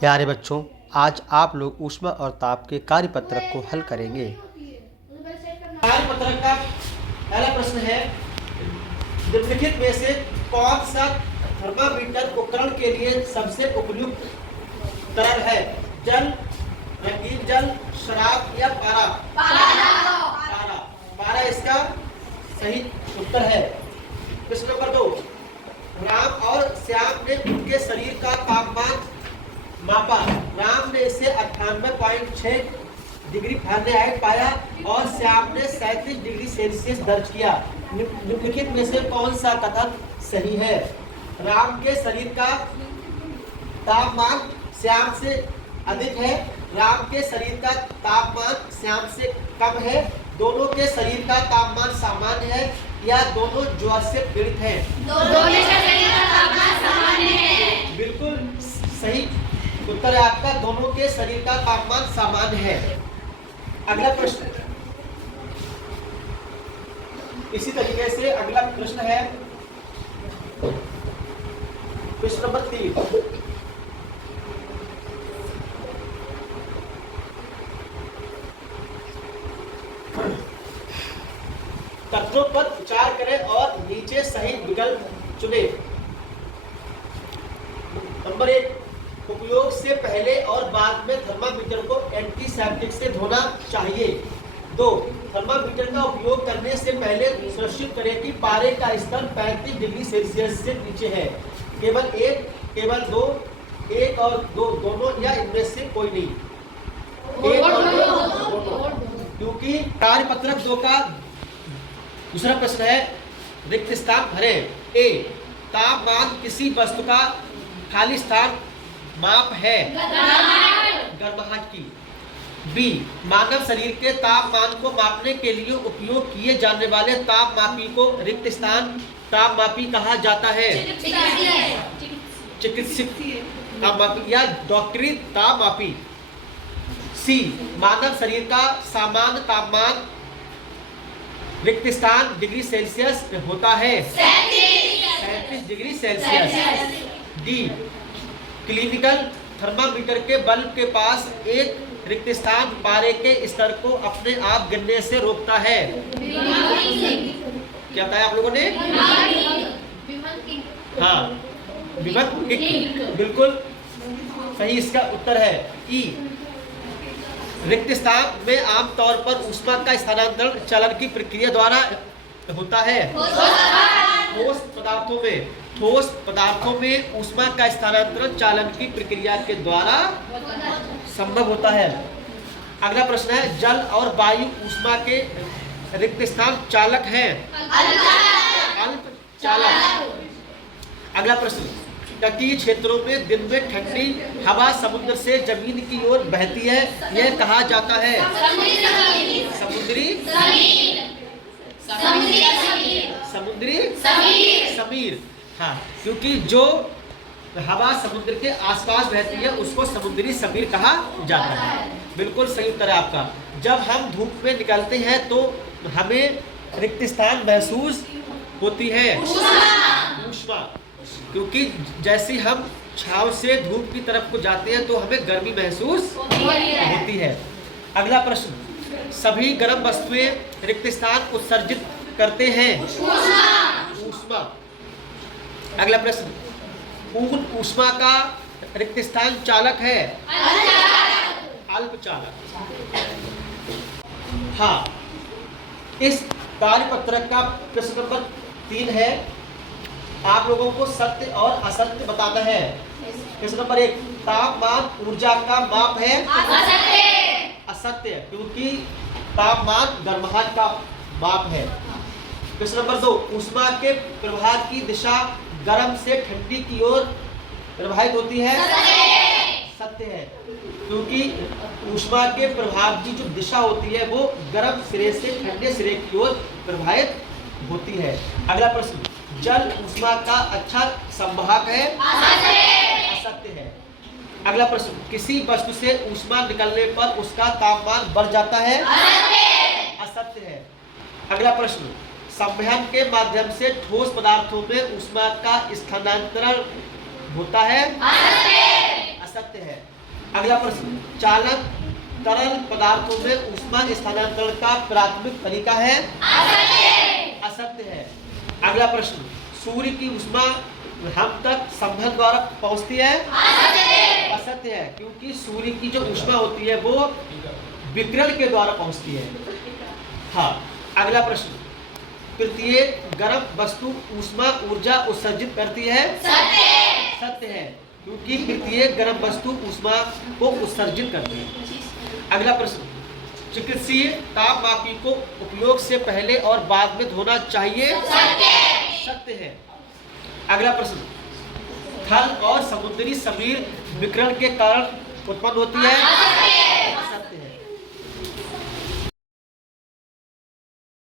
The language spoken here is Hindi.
प्यारे बच्चों, आज आप लोग ऊष्मा और ताप के कार्यपत्रक को हल करेंगे। कार्यपत्रक का पहला प्रश्न है, निम्नलिखित में से कौन सा थर्मामीटर उपकरण के लिए सबसे उपयुक्त तरल है? जल, रंगीन जल, शराब या पारा? पारा। पारा इसका सही उत्तर है। प्रश्न नंबर 2, राम और श्याम ने उनके शरीर का तापमान मापा। राम ने इसे 98.6 डिग्री फ़ारेनहाइट पाया और श्याम ने 37 डिग्री सेल्सियस दर्ज किया। निम्नलिखित में से कौन सा कथन सही है? राम के शरीर का तापमान श्याम से अधिक है, राम के शरीर का तापमान श्याम से कम है, दोनों के शरीर का तापमान सामान्य है या दोनों ज्वर से पीड़ित हैं? दोनों के शरीर का तापमान सामान्य है। बिल्कुल सही उत्तर है आपका, दोनों के शरीर का तापमान सामान्य है। अगला प्रश्न इसी तरीके से अगला प्रश्न है, प्रश्न नंबर 3। तथ्यों पर विचार करें और नीचे सही विकल्प चुने। नंबर 1, उपयोग से पहले और बाद में थर्मामीटर को एंटीसेप्टिक से धोना चाहिए। 2, थर्मामीटर का उपयोग करने से पहले सुनिश्चित करें कि पारे का स्तर 35 डिग्री सेल्सियस से नीचे है। केवल 1, केवल 2, 1 और 2 दोनों या इनमें से कोई नहीं? 1 और 2 क्योंकि कार्यपत्रक 2 का दूसरा प्रश्न है, रिक्त स्थान भरें। ए, तापमान किसी वस्तु का खाली स्थान माप है गर्माहट की। बी, मानव शरीर के तापमान को मापने के लिए उपयोग किए जाने वाले तापमापी को रिक्त स्थान तापमापी कहा जाता है। चिकित्सक तापमापी या डॉक्टरी तापमापी। सी, मानव शरीर का सामान्य तापमान रिक्त स्थान डिग्री सेल्सियस होता है 37 degree Celsius. D, clinical thermometer के बल्ब के पास एक रिक्त स्थान पारे के स्तर को अपने आप गिरने से रोकता है। क्या बताया आप लोगों ने? हाँ, विभक्त किक, बिल्कुल सही इसका उत्तर है। ई, रिक्त स्थान में आमतौर पर ऊष्मा का स्थानांतरण चलन की प्रक्रिया द्वारा होता है। ठोस पदार्थों में ऊष्मा का स्थानांतरण चालन की प्रक्रिया के द्वारा संभव होता है। अगला प्रश्न है, जल और वायु ऊष्मा के रिक्त स्थान चालक हैं? अल्प चालक। अगला प्रश्न, तटीय क्षेत्रों में दिन में ठंडी हवा समुद्र से जमीन की ओर बहती है, यह कहा जाता है? समुद्री समीर। हाँ, क्योंकि जो हवा समुद्र के आसपास बहती है उसको समुद्री समीर कहा जाता है। बिल्कुल सही उत्तर है आपका। जब हम धूप में निकलते हैं तो हमें रिक्त स्थान महसूस होती है ऊष्मा, क्योंकि जैसे हम छांव से धूप की तरफ को जाते हैं तो हमें गर्मी महसूस होती है। अगला प्रश्न, सभी गर्म वस्तुएं रिक्त स्थान उत्सर्जित करते हैं? ऊष्मा। अगला प्रश्न, ऊष्मा ऊष्मा का रिक्त स्थान चालक है? अल्प चालक। हाँ, इस कार्यपत्रक का प्रश्न नंबर 3 है, आप लोगों को सत्य और असत्य बताना है। प्रश्न नंबर 1, तापमान ऊर्जा का माप है? असत्य, क्योंकि तापमान गर्माहट का माप है। प्रश्न नंबर 2, ऊष्मा के प्रवाह की दिशा गर्म से ठंडी की ओर प्रवाहित होती है? सत्य है, क्योंकि ऊष्मा के प्रवाह की जो दिशा होती है वो गर्म सिरे से ठंडे सिरे की ओर प्रवाहित होती है। अगला प्रश्न, जल ऊष्मा का अच्छा संवाहक है? असत्य है। अगला प्रश्न, किसी वस्तु से ऊष्मा निकलने पर उसका तापमान बढ़ जाता है? असत्य है। अगला प्रश्न, संवहन के माध्यम से ठोस पदार्थों में ऊष्मा का स्थानांतरण होता है? असत्य है। अगला प्रश्न, चालक तरल पदार्थों में ऊष्मा स्थानांतरण का प्राथमिक तरीका है? असत्य है। अगला प्रश्न, सूर्य की ऊष्मा हम तक संभव द्वारा पहुंचती है? असत्य है, क्योंकि सूर्य की जो ऊष्मा होती है वो विकिरण के द्वारा पहुंचती है। हाँ। अगला प्रश्न, प्रत्येक गर्म वस्तु ऊष्मा ऊर्जा उत्सर्जित करती है? सत्य है, क्योंकि प्रत्येक गर्म वस्तु ऊष्मा को उत्सर्जित करती है। अगला प्रश्न, चिकित्सीय तापमापी को उपयोग से पहले और बाद में धोना चाहिए? सत्य है। अगला प्रश्न, थल और समुद्री समीर विकिरण के कारण उत्पन्न होती है? सत्य है।